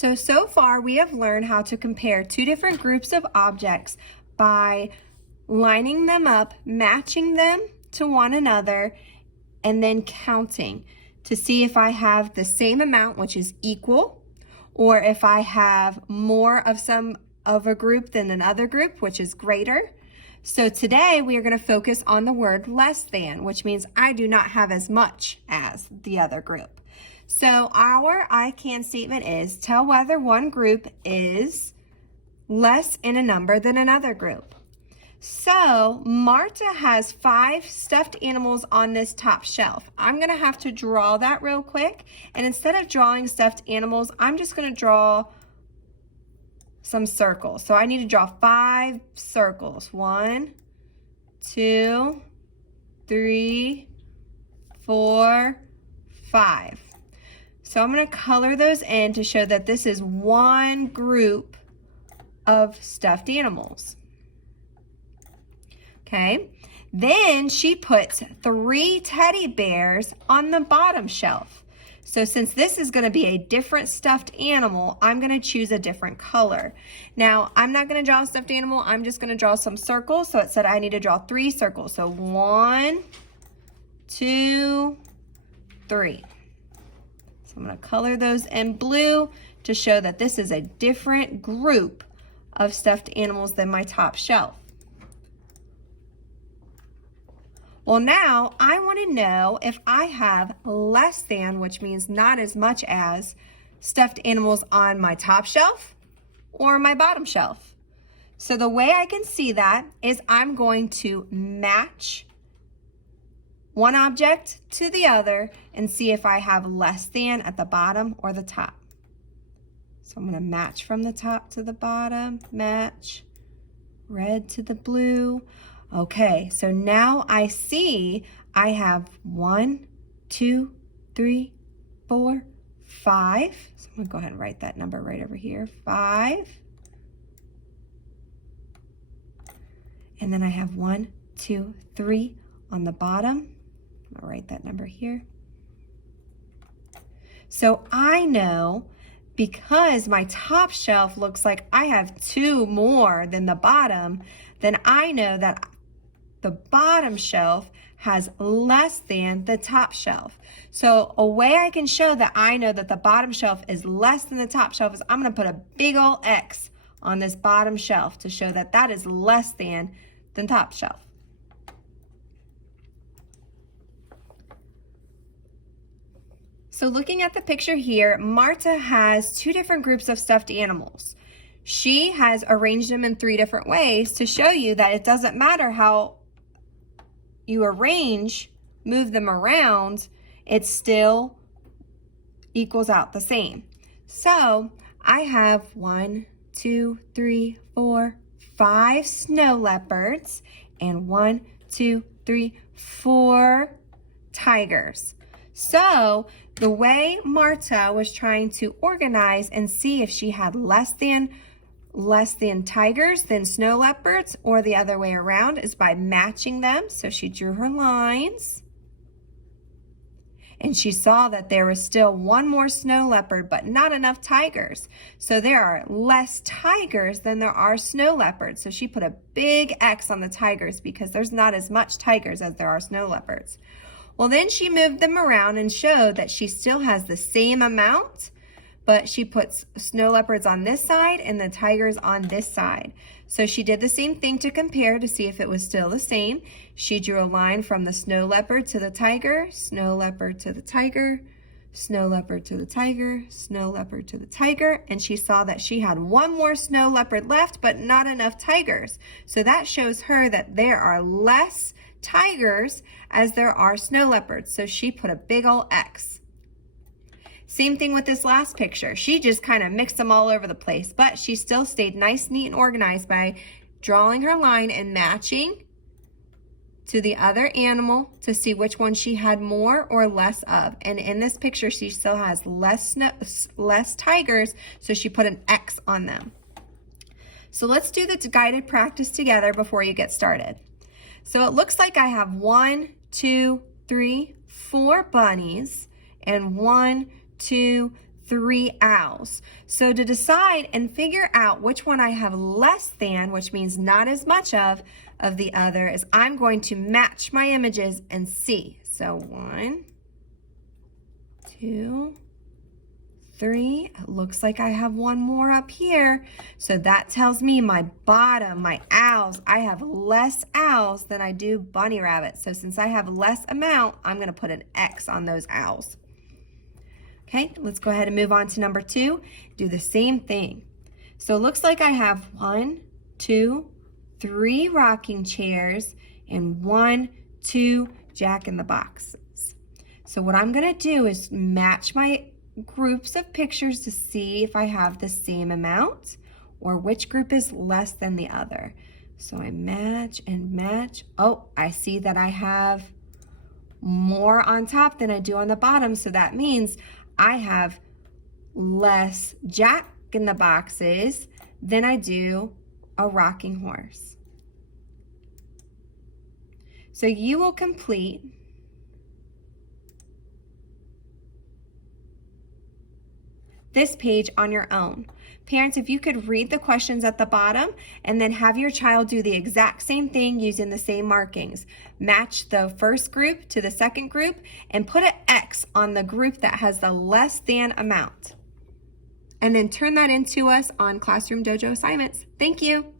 So far we have learned how to compare two different groups of objects by lining them up, matching them to one another, and then counting to see if I have the same amount, which is equal, or if I have more of some of a group than another group, which is greater. So today we are going to focus on the word less than, which means I do not have as much as the other group. So our I can statement is tell whether one group is less in a number than another group. So Marta has 5 stuffed animals on this top shelf. I'm going to have to draw that real quick. And instead of drawing stuffed animals, I'm just going to draw some circles. So I need to draw 5 circles. 1, 2, 3, 4, 5. So I'm going to color those in to show that this is one group of stuffed animals. Okay, then she puts 3 teddy bears on the bottom shelf. So since this is going to be a different stuffed animal, I'm going to choose a different color. Now, I'm not going to draw a stuffed animal. I'm just going to draw some circles. So it said I need to draw 3 circles. So 1, 2, 3. So I'm going to color those in blue to show that this is a different group of stuffed animals than my top shelf. Well, now I want to know if I have less than, which means not as much as, stuffed animals on my top shelf or my bottom shelf. So the way I can see that is I'm going to match one object to the other and see if I have less than at the bottom or the top. So I'm going to match from the top to the bottom, match, red to the blue. Okay, so now I see I have 1, 2, 3, 4, 5. So I'm going to go ahead and write that number right over here, 5. And then I have 1, 2, 3 on the bottom. I'm going to write that number here. So I know because my top shelf looks like I have 2 more than the bottom, then I know that the bottom shelf has less than the top shelf. So a way I can show that I know that the bottom shelf is less than the top shelf is I'm going to put a big old X on this bottom shelf to show that that is less than the top shelf. So looking at the picture here, Marta has 2 different groups of stuffed animals. She has arranged them in 3 different ways to show you that it doesn't matter how you move them around, it still equals out the same. So I have 1, 2, 3, 4, 5 snow leopards and 1, 2, 3, 4 tigers. So the way Marta was trying to organize and see if she had less than tigers than snow leopards, or the other way around, is by matching them. So she drew her lines and she saw that there was still 1 more snow leopard but not enough tigers. So there are less tigers than there are snow leopards. So she put a big X on the tigers because there's not as much tigers as there are snow leopards. Well, then she moved them around and showed that she still has the same amount, but she puts snow leopards on this side and the tigers on this side. So she did the same thing to compare to see if it was still the same. She drew a line from the snow leopard to the tiger, snow leopard to the tiger, snow leopard to the tiger, snow leopard to the tiger, and she saw that she had 1 more snow leopard left, but not enough tigers. So that shows her that there are less tigers as there are snow leopards. So she put a big old X. Same thing with this last picture. She just kind of mixed them all over the place, but she still stayed nice, neat, and organized by drawing her line and matching to the other animal to see which one she had more or less of. And in this picture, she still has less tigers, so she put an X on them. So let's do the guided practice together before you get started. So it looks like I have 1, 2, 3, 4 bunnies and 1, 2, 3 owls. So to decide and figure out which one I have less than, which means not as much of the other, is I'm going to match my images and see. So 1, 2, 3. It looks like I have one more up here. So that tells me my bottom, my owls, I have less owls than I do bunny rabbits. So since I have less amount, I'm going to put an X on those owls. Okay, let's go ahead and move on to number 2. Do the same thing. So it looks like I have 1, 2, 3 rocking chairs and 1, 2 Jack-in-the-Boxes. So what I'm going to do is match my groups of pictures to see if I have the same amount or which group is less than the other. So I match and match. Oh, I see that I have more on top than I do on the bottom. So that means I have less Jack-in-the-Boxes than I do a rocking horse. So you will complete this page on your own. Parents, if you could read the questions at the bottom and then have your child do the exact same thing using the same markings. Match the first group to the second group and put an X on the group that has the less than amount. And then turn that into us on Classroom Dojo assignments. Thank you.